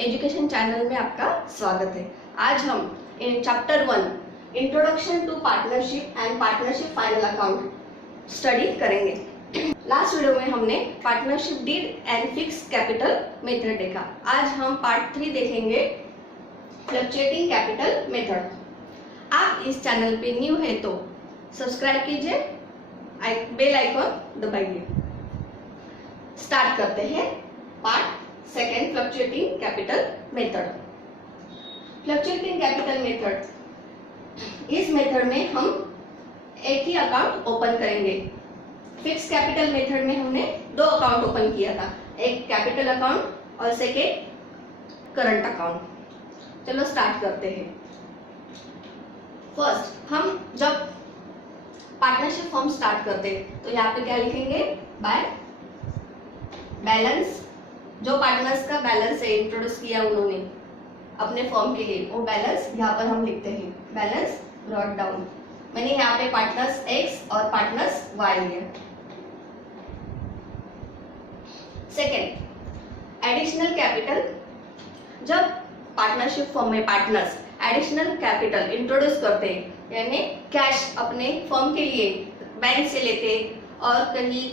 Education channel में आपका स्वागत है। आज हम chapter 1 introduction to partnership and partnership final account study करेंगे। लास्ट वीडियो में हमने partnership deed and fix capital method देखा। आज हम पार्ट 3 देखेंगे, फ्लक्चुएटिंग कैपिटल मेथड। आप इस चैनल पे न्यू है तो सब्सक्राइब कीजिए, बेल आइकॉन दबाइए। स्टार्ट करते हैं part second, fluctuating capital method. Fluctuating capital method, इस मेथड में हम एक ही अकाउंट ओपन करेंगे। फिक्स कैपिटल मेथड में हमने 2 अकाउंट ओपन किया था, एक कैपिटल अकाउंट और सेकेंड करंट अकाउंट। चलो स्टार्ट करते हैं। फर्स्ट, हम जब पार्टनरशिप फॉर्म स्टार्ट करते हैं तो यहाँ पे क्या लिखेंगे, बाय बैलेंस। जो पार्टनर्स का बैलेंस है इंट्रोड्यूस किया उन्होंने अपने फॉर्म के लिए, वो बैलेंस यहाँ पर हम लिखते हैं, बैलेंस ब्रॉट डाउन। मैंने यहाँ पे पार्टनर्स एक्स और पार्टनर्स वाई लिया। Second, additional capital. जब पार्टनरशिप फॉर्म में पार्टनर्स एडिशनल कैपिटल इंट्रोड्यूस करते हैं, यानी कैश अपने फॉर्म के लिए बैंक से लेते और कहीं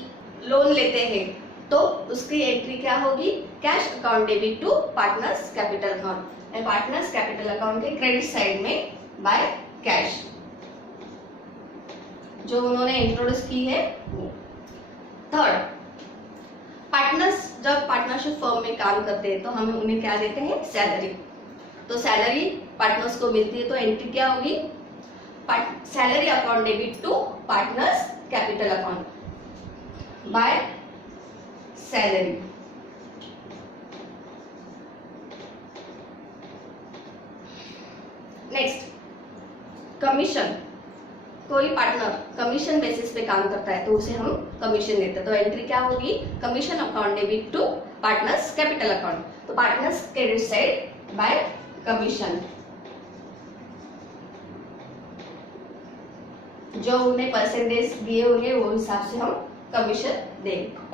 लोन लेते हैं, तो उसकी एंट्री क्या होगी, cash account debit to partners capital account. And partners capital account के क्रेडिट साइड में बाय कैश जो उन्होंने इंट्रोड्यूस की है। थर्ड, पार्टनर्स जब पार्टनरशिप फर्म में काम करते हैं तो हम उन्हें क्या देते हैं, सैलरी। तो सैलरी पार्टनर्स को मिलती है तो एंट्री क्या होगी, salary account debit to partners capital account by salary. Next, commission. कोई पार्टनर कमीशन बेसिस पे काम करता है तो उसे हम कमीशन देते हैं, तो एंट्री क्या होगी, commission account debit to partners capital account. तो partners credit side by commission. जो उन्हें परसेंटेज दिए होंगे वो हिसाब से हम कमीशन देंगे।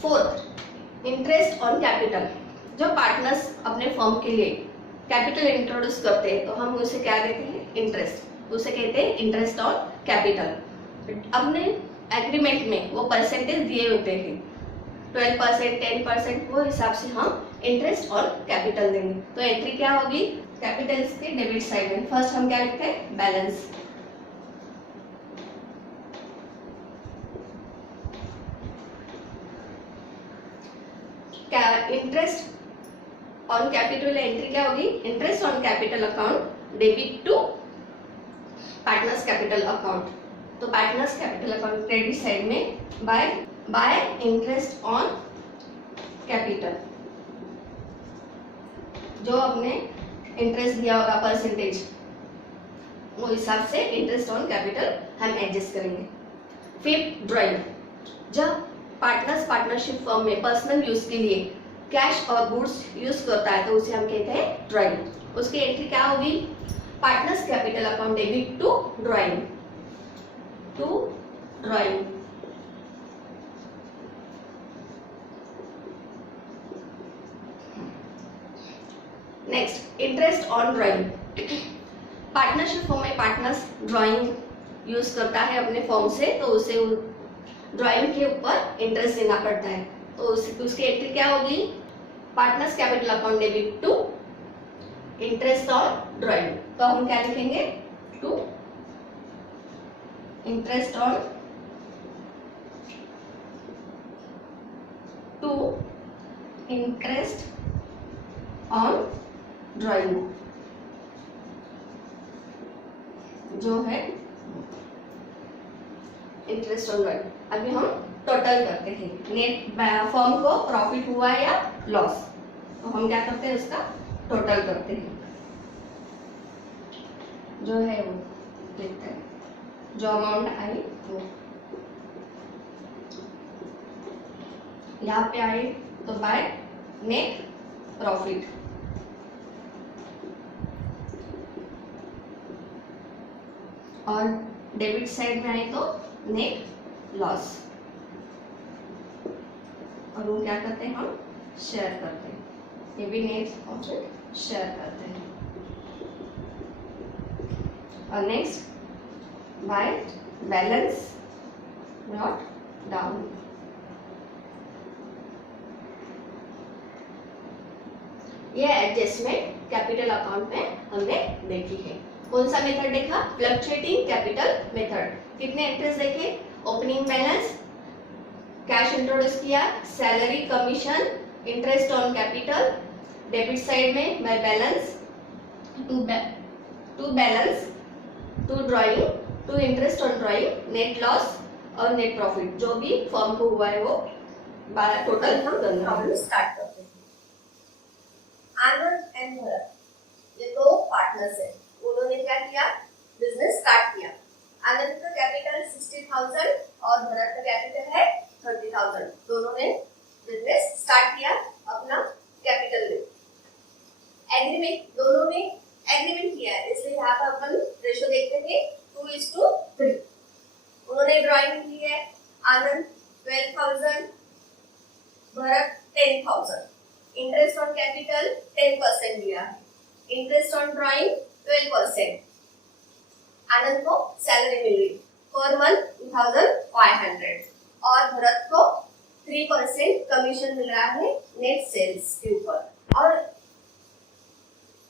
Fourth, interest on capital. जो पार्टनर्स अपने फर्म के लिए कैपिटल इंट्रोड्यूस करते हैं तो हम उसे क्या देते हैं, इंटरेस्ट। उसे कहते हैं इंटरेस्ट ऑन कैपिटल। अपने एग्रीमेंट में वो परसेंटेज दिए होते हैं, 12%, 10%, वो हिसाब से हम इंटरेस्ट ऑन कैपिटल देंगे। तो एंट्री क्या होगी, कैपिटल के डेबिट साइड में। फर्स्ट हम क्या लिखते हैं, balance. Interest on capital entry क्या होगी, interest on capital account debit to partners capital account. तो partners capital account credit side में बाय इंटरेस्ट ऑन कैपिटल। जो अपने इंटरेस्ट दिया होगा परसेंटेज, वो हिसाब से इंटरेस्ट ऑन कैपिटल हम एडजस्ट करेंगे। Fifth, drawing. जब पार्टनर्स पार्टनरशिप फर्म में पर्सनल यूज के लिए कैश और गुड्स यूज करता है तो उसे हम कहते हैं ड्राइंग। उसकी एंट्री क्या होगी, partners capital account debit to drawing next, interest on drawing. Partnership firm में पार्टनर्स ड्राइंग यूज करता है अपने फर्म से तो उसे ड्राइंग के ऊपर इंटरेस्ट देना पड़ता है। तो उसकी एंट्री क्या होगी, partners capital account debit to interest on drawing. तो हम क्या लिखेंगे, टू इंटरेस्ट ऑन ड्राइंग जो है इंटरेस्ट ऑन ड्राइंग। अभी हम टोटल करते हैं, नेट फर्म को प्रॉफिट हुआ या लॉस, तो हम क्या करते हैं, उसका टोटल करते हैं। जो है वो देखते हैं, जो अमाउंट आई वो यहाँ पे आई तो बाय नेट प्रॉफिट। और डेबिट साइड में आई तो नेट लॉस। और वो क्या करते हैं, हम शेयर करते हैं। ये भी नेट प्रॉफिट शेयर करते हैं। और next by balance brought down. ये एडजस्टमेंट कैपिटल अकाउंट में हमने देखी है। कौन सा मेथड देखा? Fluctuating capital method. कितने एंट्रीज देखे? ओपनिंग बैलेंस, कैश इंट्रोड्यूस किया, salary, commission, interest on capital, debit side में by balance, to balance, to drawing, to interest on drawing, net loss और नेट प्रॉफिट, जो भी फर्म को हुआ है वो टोटल हम प्रॉब्लम स्टार्ट करते हैं। आनंद एंड भरत, ये दो पार्टनर्स हैं। उन्होंने क्या किया? बिजनेस स्टार्ट किया। आनंद का कैपिटल 60,000 और भरत का कैपिटल है 30,000। दोनों ने बिजनेस स्टार्ट किया अपना कैपिटल में। एग्रीमेंट, दोनों ने एग्रीमेंट किया है, इसलिए यहाँ पर अपन रेशो देखते थे 2:3। उन्होंने ड्राइंग की है। आनंद 12,000, भरत 10,000। इंटरेस्ट ऑन कैपिटल 10% दिया है। Interest on drawing 12%। आनंद को सैलरी मिल रही पर मंथ 2,500 और भरत को 3% कमीशन मिल रहा है नेट सेल्स के ऊपर। और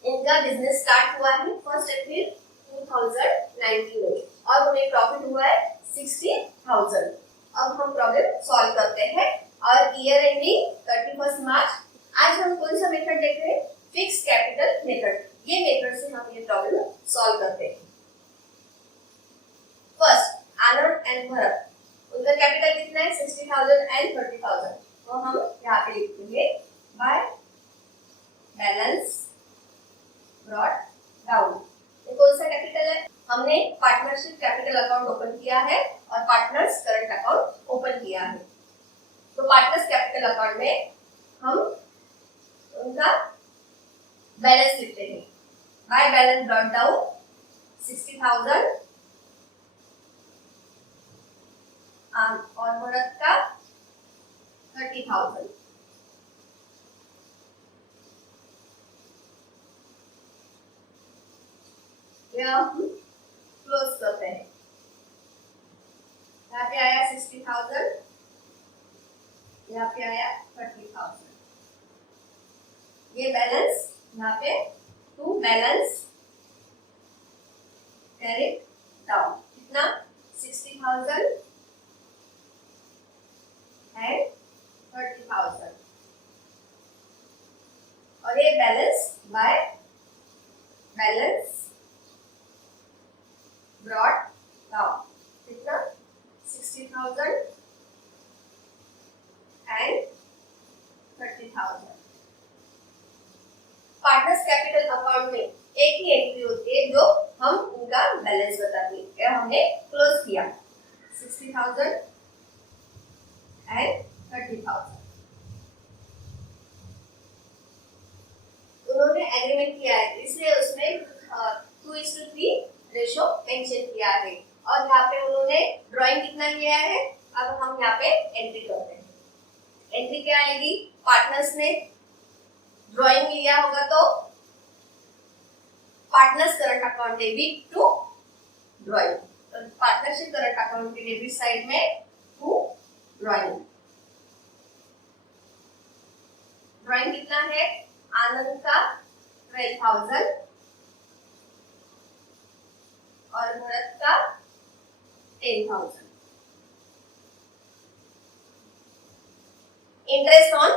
इनका बिजनेस स्टार्ट हुआ है 1 अप्रैल 2019 में और उन्हें प्रॉफिट हुआ है 60,000। अब हम प्रॉब्लम सॉल्व करते हैं और ईयर एंडिंग 31 मार्च। आज हम कौन सा मेथड देख रहे हैं? Fix capital method. ये मेथड से हम ये प्रॉब्लम सॉल्व करते हैं। फर्स्ट, आनंद एंड भरत, उनका कैपिटल कितना है? 60,000 एंड 30,000। तो हम यहाँ पे लिखेंगे बाय बैलेंस ब्रॉट डाउन। ये कौन सा कैपिटल है? हमने पार्टनरशिप कैपिटल अकाउंट ओपन किया है और पार्टनर्स करंट अकाउंट ओपन किया है। तो पार्टनर्स कैपिटल अकाउंट में हम उनका बैलेंस लिखते हैं। बाय बैलेंस ब्रॉट डाउन 60,000 और भरत का 30,000। यह हम क्लोज करते हैं। यहाँ पे आया 60,000, यहाँ पे आया 30,000। ये बैलेंस यहाँ पे टू बैलेंस कैरी डाउन कितना? 60,000 एंड 30,000 और ये balance bye balance brought down कितना? 60,000 एंड 30,000। पार्टनर्स कैपिटल अकाउंट में एक ही एंट्री होती है जो हम उनका बैलेंस बताती है। हमने क्लोज किया 60,000 एंड 30,000। उन्होंने एग्रीमेंट किया है, इसलिए उसमें 2:3 रेशो मेंशन किया है। और यहाँ पे उन्होंने ड्राइंग कितना लिया है? अब हम यहाँ पे एंट्री करते हैं। एंट्री क्या आएगी? पार्टनर्स ने ड्राइंग लिया होगा तो partners current account debit to drawing. तो पार्टनरशिप करंट अकाउंट के डेबिट साइड में टू ड्राइंग। ड्राइंग कितना है? आनंद का 12,000 और भरत का 10,000। इंटरेस्ट ऑन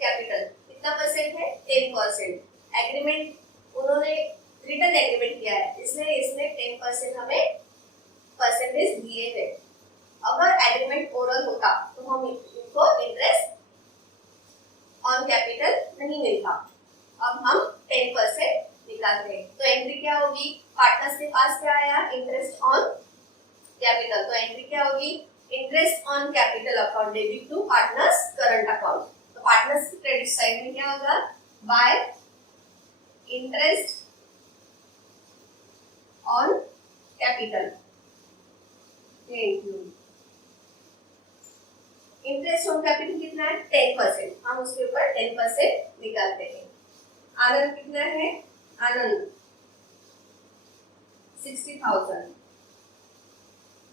कैपिटल कितना परसेंट है? 10%। एग्रीमेंट उन्होंने रिटर्न एग्रीमेंट किया है, इसलिए इसमें 10% हमें परसेंटेज दिए थे। अगर एग्रीमेंट ओरल होता तो हम इनको इंटरेस्ट ऑन कैपिटल नहीं मिलता। अब हम 10% निकालते हैं तो एंट्री क्या होगी? पार्टनर्स के पास क्या आया? Interest on capital. तो एंट्री क्या होगी? Interest on capital account debit to partners current account. तो पार्टनर्स की क्रेडिट साइड में क्या होगा? By interest on capital interest on capital कितना है 10%, हम उसके ऊपर 10% निकालते हैं। आनंद कितना है, आनंद 60,000,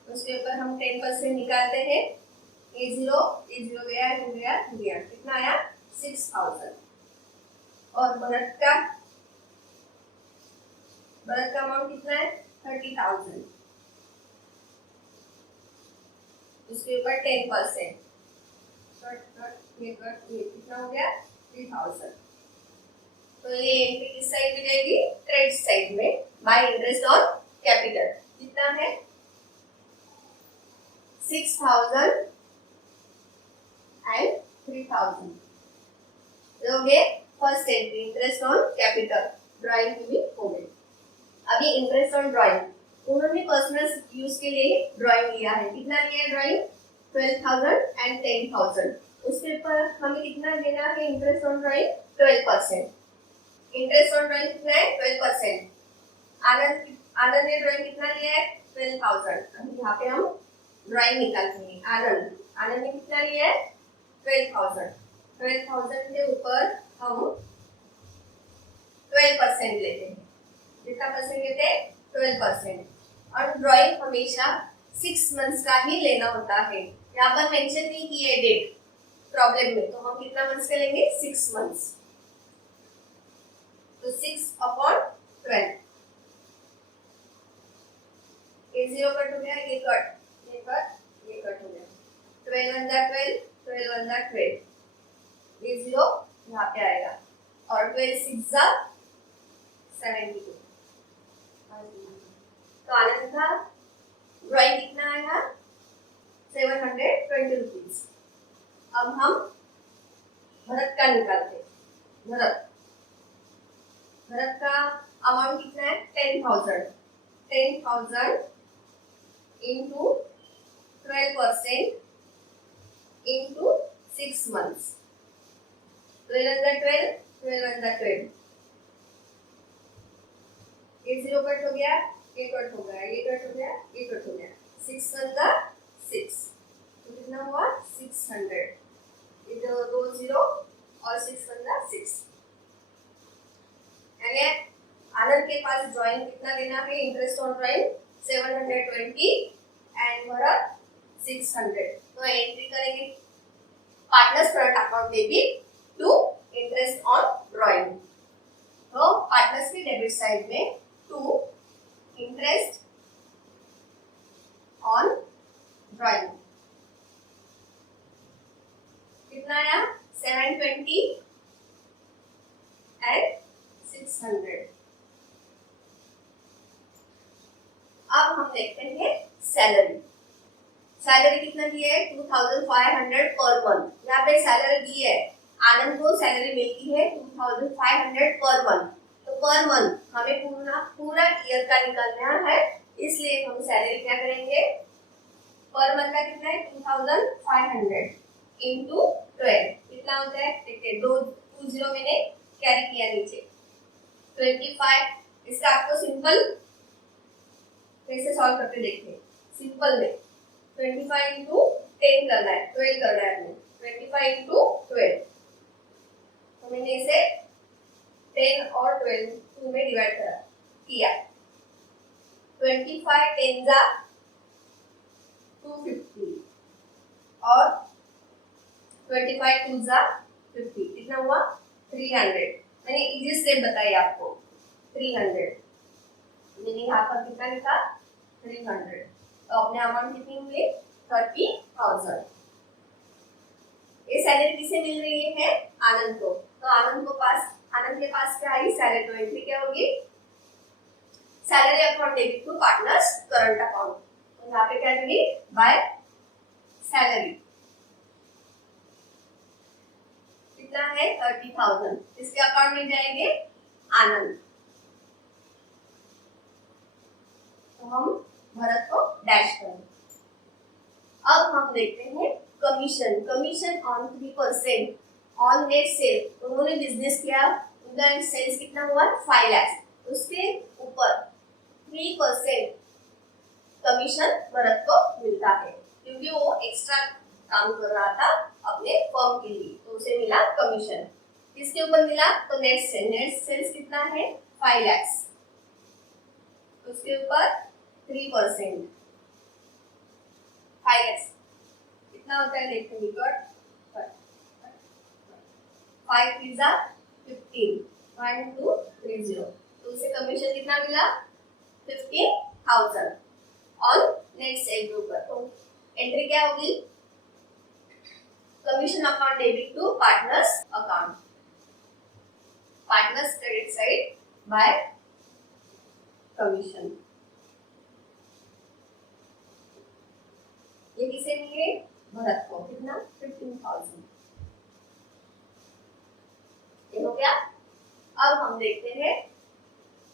उसके ऊपर हम 10% निकालते हैं। ए जीरो गया, हो गया, कितना आया 6,000। और भरत का अमाउंट कितना है 30,000, उसके ऊपर 10%, ये कितना हो गया 3,000। तो ये एंट्री किस साइड में जाएगी, क्रेडिट साइड में, बाय इंटरेस्ट ऑन कैपिटल। कितना है 6,000 एंड 3,000। हो गए first entry, interest on capital. Drawing भी हो गई। अभी इंटरेस्ट ऑन ड्राइंग, उन्होंने पर्सनल यूज के लिए ड्राइंग लिया है। कितना लिया है ड्राइंग 12,000 एंड 10,000। उसके ऊपर हमें कितना देना है interest on drawing 12%। Interest on drawing कितना है 12%। आनंद ने ड्राइंग कितना लिया है 12,000। अभी यहाँ पे हम ड्राइंग निकालेंगे। आनंद ने कितना लिया है 12,000। 12,000 के ऊपर हम 12% लेते हैं। कितना परसेंट लेते हैं 12%। और ड्राइंग हमेशा 6 मंथ्स का ही लेना होता है। यहाँ पर मेंशन नहीं किया है डेट प्रॉब्लम में, तो हम कितना मंथ्स का लेंगे 6 मंथ्स। तो 6/12, ये 0 कट हो गया, ये कट हो गया। 12 1 12, 12 1 12, ये 0 यहाँ पे आएगा। और 12 6 72। तो आनंद का ड्राइंग कितना आएगा 720 रुपीज। अब हम भरत का निकालते हैं। भरत का अमाउंट कितना है 10,000। 10,000 इंटू 12% इंटू 6 मंथ्स। 12 1 12, 12 1 12, ये 0 कट हो गया, ये कट हो गया, ये कट हो गया, ये कट हो गया। 6 1 6, तो कितना हुआ 600। ये दो 0 और 6 1 6। यानी आनंद के पास ड्राइंग कितना देना है interest on drawing 720 and Bharat 600। तो एंट्री करेंगे partners current account debit to interest on drawing. तो पार्टनर्स की डेबिट साइड में टू इंटरेस्ट ऑन ड्राइंग कितना आया 720 एंड 600। अब हम देखते हैं सैलरी। सैलरी कितना दी है 2,500 पर मंथ। यहाँ पे सैलरी दी है, आनंद को सैलरी मिलती है 2,500 पर मंथ। तो पर मंथ हमें पूरा ईयर का निकालना है, इसलिए हम सैलरी क्या करेंगे पर मंथ का कितना है 2,500 इंटू 12 कितना होता है देखिए 2 0 मैंने कैरी किया नीचे 25। इसका आपको सिंपल कैसे सॉल्व करके देखिए। सिंपल में 25 इंटू 10 करना है, 12 करना है हमें। 25 इंटू 12, तो मैंने इसे 10 और 12 2 में डिवाइड किया। 25 10 जा 250 और 25 2 जा 50, कितना हुआ 300। मैंने इजी स्टेप बताई आपको 300। मैंने यहाँ पर कितना लिखा 300। तो अपने अमाउंट कितनी हुई 30,000। ये सैलरी किसे मिल रही है आनंद को। तो आनंद के पास क्या आई सैलरी। तो एंट्री क्या होगी salary account debit to partners current account. तो यहाँ पे क्या करेंगे बाय सैलरी कितना है 30,000। इसके अकाउंट में जाएंगे आनंद। तो हम भरत को डैश करेंगे। अब हम देखते हैं commission on 3% on net cell. उन्होंने बिजनेस किया, उनका सेल्स कितना हुआ 5 लाख। उसके ऊपर 3% कमीशन भरत को मिलता है, क्योंकि वो एक्स्ट्रा काम कर रहा था अपने फर्म के लिए, तो उसे मिला कमीशन। किसके ऊपर मिला? तो नेट सेल। नेट सेल्स कितना है? 5 लाख, उसके ऊपर 3%। 5 लाख कितना होता है देखते हैं। 5 3 15, 1 2 3 0, तो उसे कमीशन कितना मिला? 15,000 ऑन नेट सेल के ऊपर। तो एंट्री क्या होगी? Commission account debit to partners account, partners credit side by commission. ये किसे मिले? भरत को। कितना? 15,000। ये हो गया। अब हम देखते हैं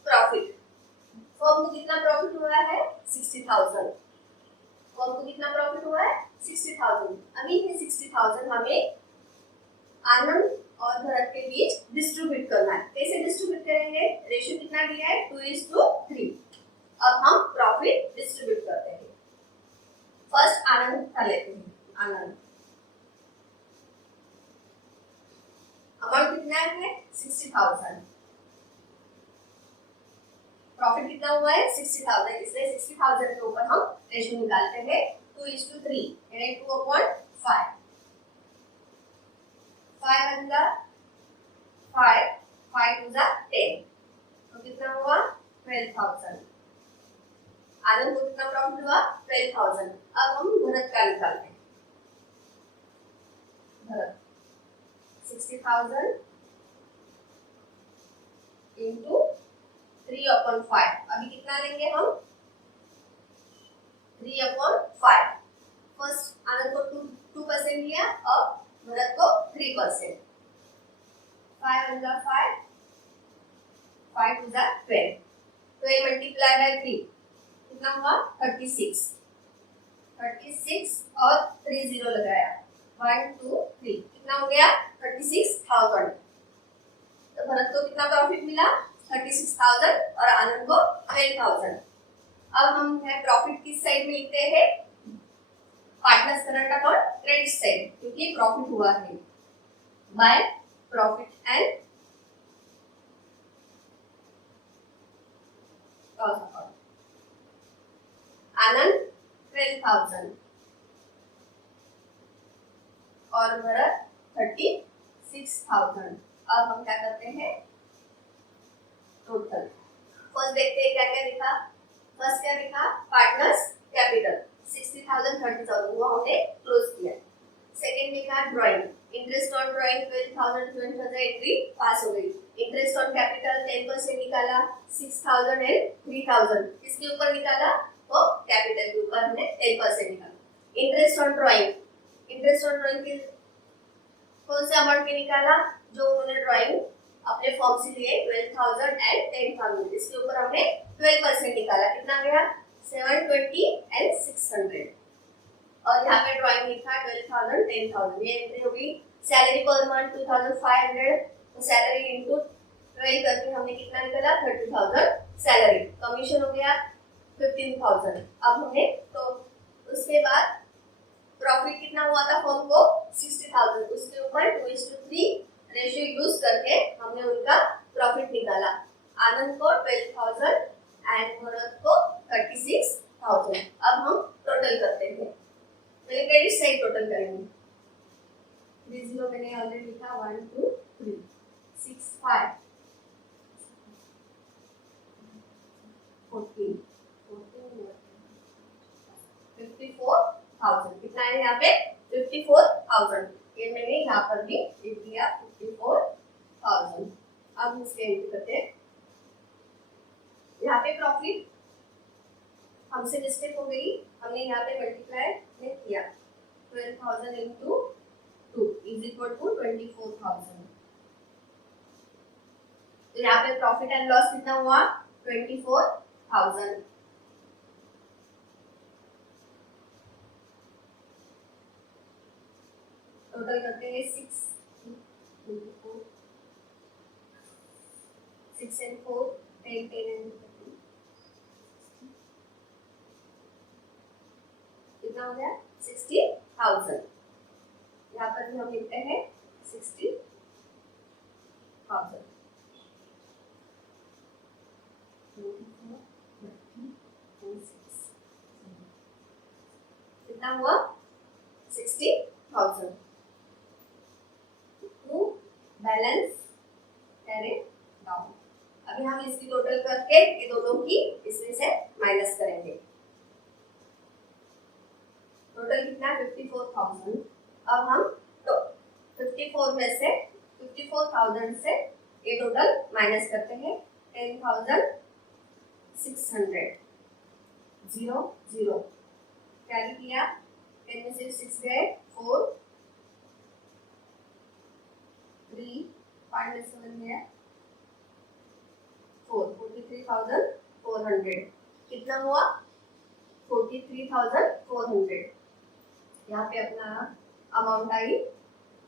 प्रॉफिट। फर्म को कितना प्रॉफिट हुआ है? 60,000। फर्म को कितना प्रॉफिट हुआ है? 60,000। अभी ये 60,000 हमें आनंद और भरत के बीच डिस्ट्रीब्यूट करना है। कैसे डिस्ट्रीब्यूट करेंगे? रेशियो कितना दिया है? 2:3। अब हम प्रॉफिट डिस्ट्रीब्यूट करते हैं। फर्स्ट आनंद का लेते हैं। आनंद अमाउंट कितना है? 60,000। प्रॉफिट कितना हुआ है? 60,000, इसलिए 60,000 के ऊपर हम रेशियो निकालते हैं 2:3 यानी 2/5। 5 अंदर 5, 5 2 10, तो कितना हुआ? 12,000। आनंद को कितना प्रॉफिट हुआ? 12,000। अब हम भरत का निकालते हैं। भरत 60,000 इंटू 3/5। अभी कितना लेंगे हम? 3/5। फर्स्ट आनंद को 2% लिया, अब भरत को 3%। 5 अंदर 5, 5 2 12, 12 मल्टीप्लाई बाय 3 कितना हुआ? 36। 36 और 3 0 लगाया, 1 2 3, कितना हो गया? 36,000। तो भरत को कितना प्रॉफिट मिला? 36,000 और आनंद को 12,000। अब हम है प्रॉफिट किस साइड में लिखते हैं? Partners current account credit side, क्योंकि प्रॉफिट हुआ है by profit and loss account. Anand 12,000 और भरत 36,000। अब हम क्या करते हैं? टोटल। फर्स्ट देखते हैं क्या क्या लिखा। फर्स्ट क्या लिखा? पार्टनर्स कैपिटल 60,000 30,000, वो हमने क्लोज किया। सेकंड लिखा drawing, interest on drawing 12,000 20,000 entry पास हो गई। इंटरेस्ट ऑन कैपिटल 10% निकाला, 6,000 एंड 3,000। किसके ऊपर निकाला? वो कैपिटल के ऊपर हमने 10% निकाला। Interest on drawing, interest on drawing के कौन से अमाउंट पे निकाला? जो उन्होंने ड्राइंग अपने फॉर्म से लिए 12,000 एंड 10,000, इसके ऊपर हमने 12% निकाला। कितना गया? 720 एंड 600। और यहाँ पे ड्राइंग लिखा 12,000 10,000। ये एंट्री होगी। सैलरी पर मंथ 2,500, तो सैलरी इनटू 12 करके हमने कितना निकाला? 30,000 सैलरी। कमीशन हो गया 15,000। अब हमने तो उसके बाद प्रॉफिट कितना हुआ था फर्म को? 60,000। उसके ऊपर 2:3 रेशियो यूज करके हमने उनका प्रॉफिट निकाला। आनंद को 12,000 एंड भरत को 36,000। अब हम टोटल करते हैं। पहले क्रेडिट साइड टोटल करेंगे। 30 मैंने ऑलरेडी लिखा, 1 2 3 6 5 14 54,000। कितना है यहाँ पे? 54,000। ये मैंने यहाँ पर भी लिख दिया 54,000। अब इसके एंट्री करते हैं। यहाँ पे प्रॉफिट हमसे मिस्टेक हो गई, हमने यहाँ पे मल्टीप्लाई नहीं किया। 12,000 इंटू 2 इज इक्वल टू 24,000। तो यहाँ पे प्रॉफिट एंड लॉस कितना हुआ? 24,000। टोटल करते हैं 6 and 4 10 10 and 13, कितना हो गया? 60,000। यहाँ पर भी हम लिखते हैं 60,000। कितना हुआ 60,000। To balance carry down. अभी हम इसकी टोटल करके ये दोनों की इसमें से माइनस करेंगे। टोटल कितना 54,000। अब हम 54 में से 54,000 से ये टोटल माइनस करते हैं। 10,600 0 0 कैरी किया। 10 में से 6 गए 4 3 5 में से 1 गया 4 43,400। कितना हुआ 43,400। यहाँ पे अपना अमाउंट आई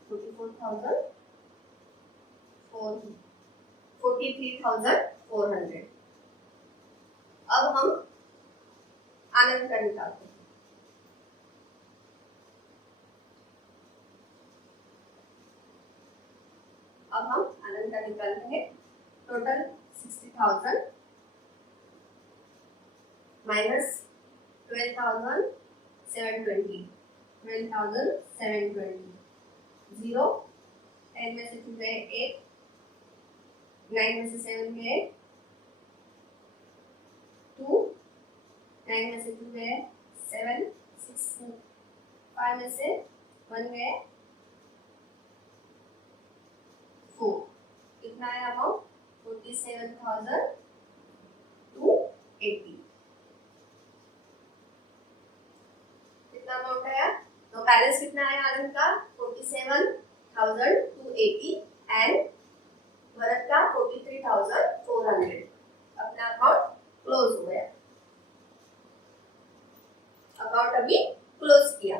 43,400। अब हम आनंद का निकालते हैं। अब हम आनंद का निकालते हैं। Total 60,000 minus 12,720 0। 10 में से 2 गए 8 9 में से 7 गए 2 9 में से 2 गए 7 6 5 में से 1 गए 4। कितना है अमाउंट 47,280। कितना अमाउंट आया तो बैलेंस कितना है आनंद का 47,280 एंड भरत का 43,400। अपना अकाउंट क्लोज हो गया। अकाउंट अभी क्लोज किया।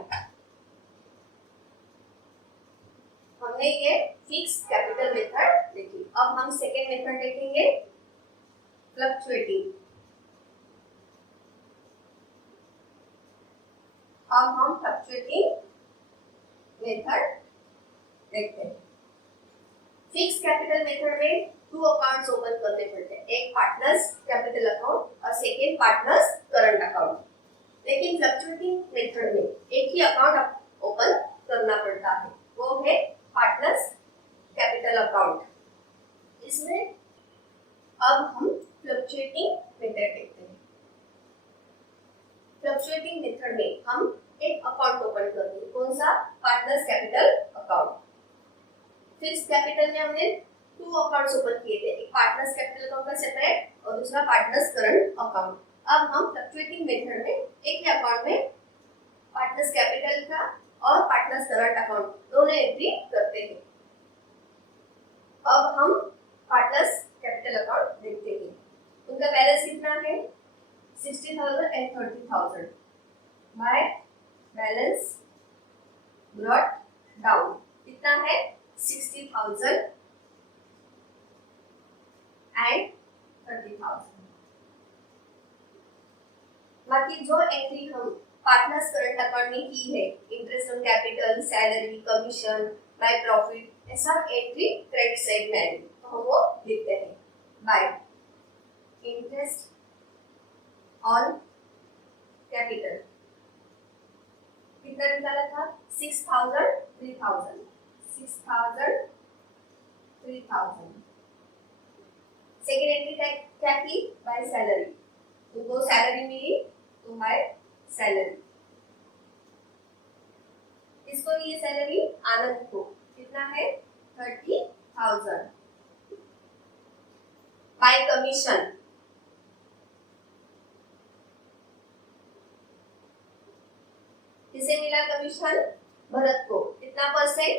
हमने ये फिक्स कैपिटल मेथड देखी। अब हम सेकेंड मेथड देखेंगे फ्लक्चुएटिंग। अब हम फ्लक्चुएटिंग मेथड देखते हैं। फिक्स कैपिटल मेथड में 2 अकाउंट्स ओपन करने पड़ते हैं। एक पार्टनर्स कैपिटल अकाउंट और सेकेंड पार्टनर्स करंट अकाउंट। लेकिन फ्लक्चुएटिंग मेथड में एक ही अकाउंट ओपन करना पड़ता है, वो है पार्टनर्स कैपिटल अकाउंट। इसमें अब हम फ्लक्चुएटिंग मेथड देखते हैं। फ्लक्चुएटिंग मेथड में हम एक अकाउंट ओपन करेंगे। कौन सा partners capital account. Fix capital में हमने 2 अकाउंट्स ओपन किए थे, एक पार्टनर्स कैपिटल अकाउंट का सेपरेट और दूसरा पार्टनर्स करंट अकाउंट। अब हम फ्लक्चुएटिंग मेथड में एक ही अकाउंट में पार्टनर्स कैपिटल का और पार्टनर्स करंट अकाउंट दोनों एंट्री करते हैं। अब हम पार्टनर्स कैपिटल अकाउंट देखते हैं। उनका बैलेंस कितना है 60,000 and 30,000 bye balance brought down. कितना है 60,000 एंड 30,000। बाकी जो एंट्री हम पार्टनर्स करंट अकाउंट में की है, interest on capital, salary, commission, by profit, ये सब एंट्री क्रेडिट साइड में आएगी। तो हम वो लिखते हैं बाय इंटरेस्ट ऑन कैपिटल। कितना निकाला था 6,000 3,000 6,000 3,000। सेकेंड एंट्री क्या की बाय सैलरी। उनको सैलरी मिली तो बाय सैलरी। इसको मिली सैलरी आनंद को। कितना है 30,000 बाय कमीशन। किसे मिला कमीशन भरत को। कितना परसेंट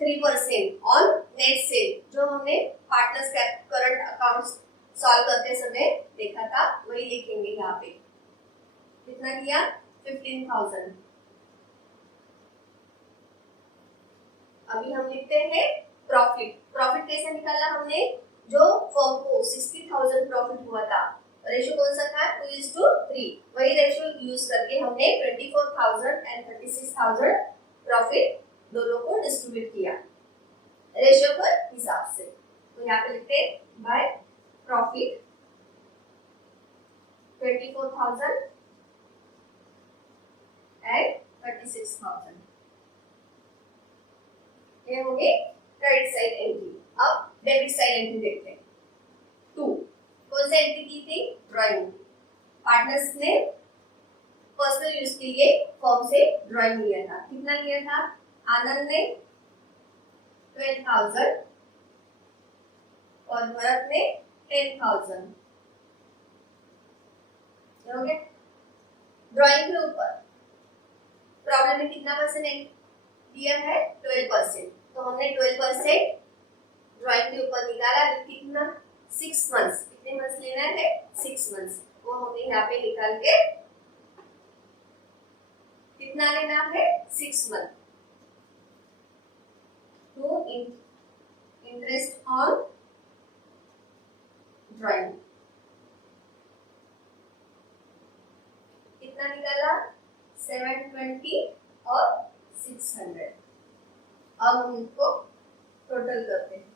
3% ऑन नेट सेल। जो हमने पार्टनर्स करंट अकाउंट्स सॉल्व करते समय देखा था वही लिखेंगे यहाँ पे। कितना किया 15,000। अभी हम लिखते हैं प्रॉफिट। प्रॉफिट कैसे निकाला हमने, जो फर्म को 60,000 प्रॉफिट हुआ था, रेशियो कौन सा था 2:3। वही रेशियो यूज करके हमने 24,000 एंड 36,000 प्रॉफिट दोनों को डिस्ट्रीब्यूट किया रेशियो पर हिसाब से। तो यहाँ पे लिखते हैं बाय प्रॉफिट 24,000 एंड 36,000। ये हो गई क्रेडिट साइड एंट्री। अब डेबिट साइड एंट्री देखते हैं। 2 कौन सी एंट्री की थी? ड्राइंग। पार्टनर्स ने पर्सनल यूज के लिए फॉर्म से ड्राइंग लिया था। कितना लिया था? आनंद ने 12,000 और भरत ने 10,000। हो गया। ड्राइंग के ऊपर प्रॉब्लम में कितना परसेंट दिया है? 12%। तो हमने 12% ड्राइंग के ऊपर निकाला। कितना? 6 मंथ्स। कितने मंथ्स लेना है? 6 मंथ्स। वो हमने यहाँ पे निकाल के कितना लेना है? 6 मंथ। तो इंटरेस्ट ऑन ड्राइंग कितना निकाला? 720 और 600। अब हम इनको टोटल करते हैं।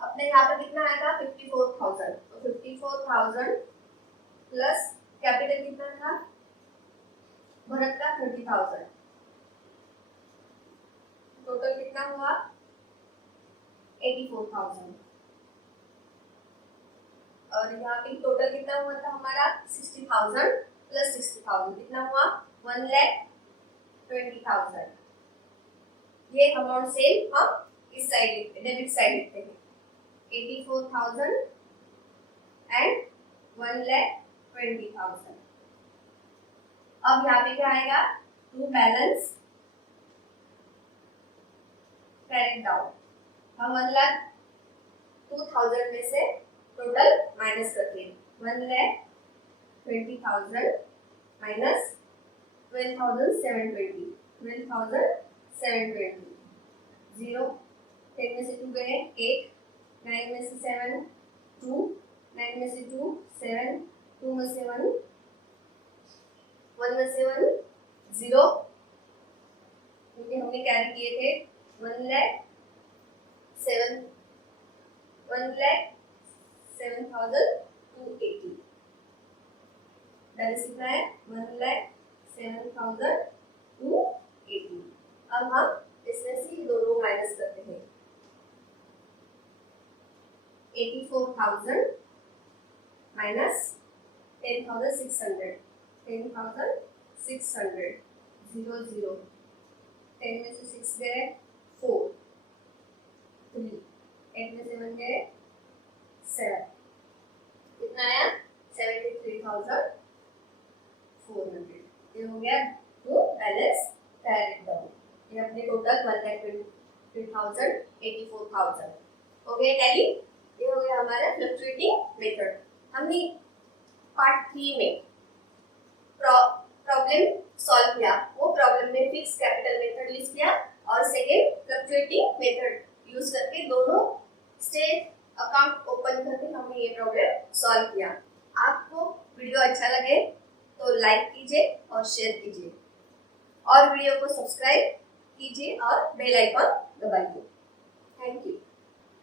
अपने यहाँ पे कितना आएगा? 54,000। तो 54,000 प्लस कैपिटल कितना था? भरत का 30,000। टोटल कितना हुआ? 84,000। और यहाँ पे टोटल कितना हुआ था हमारा? 60,000 प्लस 60,000 कितना हुआ? 1,20,000। ये अमाउंट से हम इस साइड डेबिट साइड लिखते हैं। 84,000 एंड 1,20,000। अब यहाँ पे क्या आएगा? To balance carry down. हम 1,02,000 में से टोटल माइनस करते हैं। 1,20,000 माइनस 12,720। 12,720 0 10 में से 2 गए 8, 9 में से 7 2, 9 में से 2 7, 2 में से 1, 1 में से 1 0, क्योंकि हमने कैरी किए थे 1,07,280। बैलेंस कितना है? 1,07,280। अब हम इसमें से दोनों माइनस करते हैं। 84,000 माइनस 10,600। 10,600 0 0। 10 में से 6 गए 4, 3, 8 में से 1 गए 7। कितना आया? 73,400। ये हो गया टू बैलेंस कैरी डाउन। ये अपने टोटल 1,20,000 84,000 हो गया टैली। ये हो गया हमारा फ्लक्चुएटिंग मेथड। हमने पार्ट 3 में प्रॉब्लम सॉल्व किया। वो प्रॉब्लम में फिक्स कैपिटल मेथड यूज किया और सेकेंड फ्लक्चुएटिंग मेथड यूज करके दोनों स्टेज अकाउंट ओपन करके हमने ये प्रॉब्लम सॉल्व किया। आपको वीडियो अच्छा लगे तो लाइक कीजिए और शेयर कीजिए और वीडियो को सब्सक्राइब कीजिए और बेल आइकन दबाइए। Thank you.